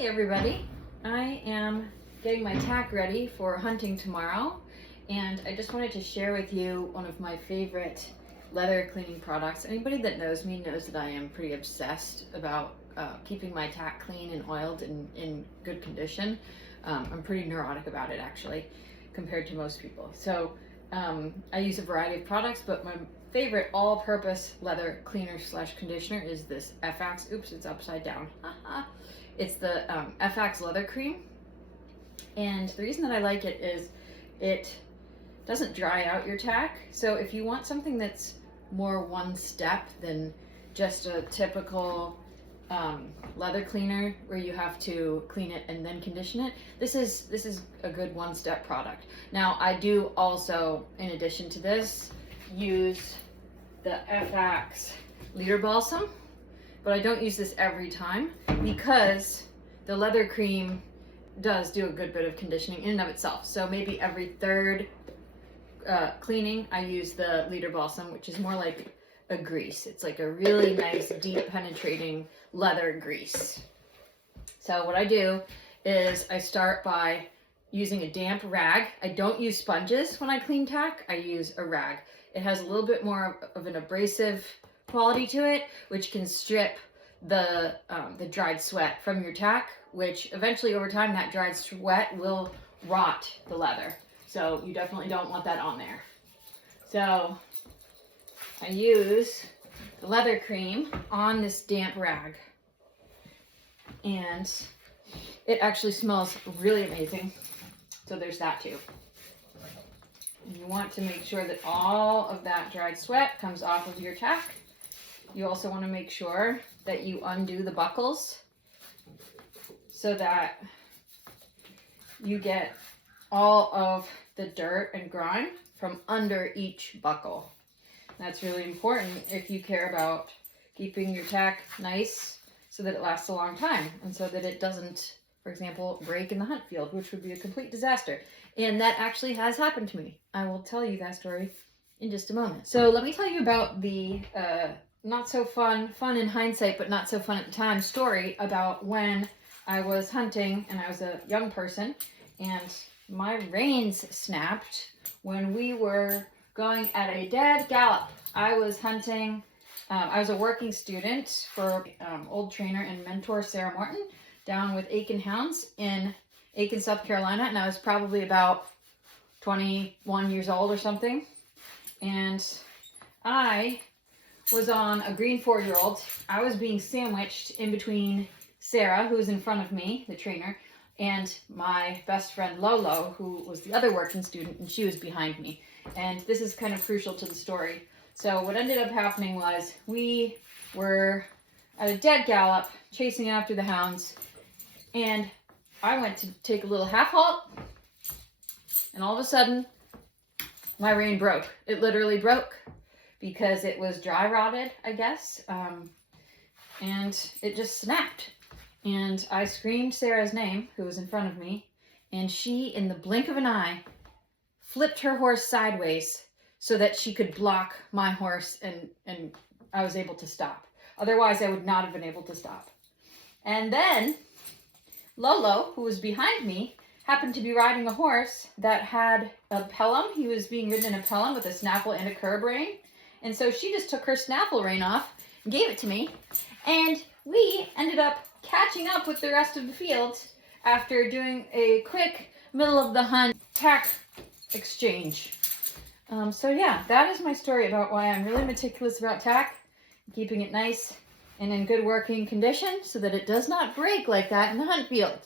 Hey everybody, I am getting my tack ready for hunting tomorrow, and I just wanted to share with you one of my favorite leather cleaning products. Anybody that knows me knows that I am pretty obsessed about keeping my tack clean and oiled and in good condition. I'm pretty neurotic about it actually, compared to most people. So I use a variety of products, but my favorite all-purpose leather cleaner slash conditioner is this Effax. Oops, it's upside down. It's the Effax leather cream, and the reason that I like it is it doesn't dry out your tack. So if you want something that's more one step than just a typical leather cleaner where you have to clean it and then condition it, this is a good one-step product. Now I do also, in addition to this, use the Effax leader balsam, but I don't use this every time because the leather cream does do a good bit of conditioning in and of itself. So maybe every third cleaning I use the leader balsam, which is more like a grease. It's like a really nice deep penetrating leather grease. So what I do is I start by using a damp rag. I don't use sponges when I clean tack. I use a rag. It has a little bit more of an abrasive quality to it, which can strip the dried sweat from your tack, which eventually over time that dried sweat will rot the leather. So you definitely don't want that on there. So I use the leather cream on this damp rag, and it actually smells really amazing. So there's that too. And you want to make sure that all of that dried sweat comes off of your tack. You also want to make sure that you undo the buckles so that you get all of the dirt and grime from under each buckle. That's really important if you care about keeping your tack nice so that it lasts a long time and so that it doesn't, for example, break in the hunt field, which would be a complete disaster. And that actually has happened to me. I will tell you that story in just a moment. So let me tell you about the not so fun in hindsight, but not so fun at the time story about when I was hunting and I was a young person and my reins snapped when we were going at a dead gallop. I was hunting, I was a working student for old trainer and mentor Sarah Morton down with Aiken Hounds in Aiken, South Carolina, and I was probably about 21 years old or something, and I was on a green 4-year-old. I was being sandwiched in between Sarah, who was in front of me, the trainer, and my best friend Lolo, who was the other working student, and she was behind me. And this is kind of crucial to the story. So what ended up happening was we were at a dead gallop, chasing after the hounds, and I went to take a little half halt, and all of a sudden, my rein broke. It literally broke because it was dry rotted, I guess, and it just snapped. And I screamed Sarah's name, who was in front of me, and she, in the blink of an eye, flipped her horse sideways so that she could block my horse, and I was able to stop. Otherwise, I would not have been able to stop. And then Lolo, who was behind me, happened to be riding a horse that had a pelham. He was being ridden in a pelham with a snaffle and a curb rein. And so she just took her snaffle rein off and gave it to me. And we ended up catching up with the rest of the field after doing a quick middle of the hunt tack exchange. So yeah, that is my story about why I'm really meticulous about tack, keeping it nice and in good working condition so that it does not break like that in the hunt field.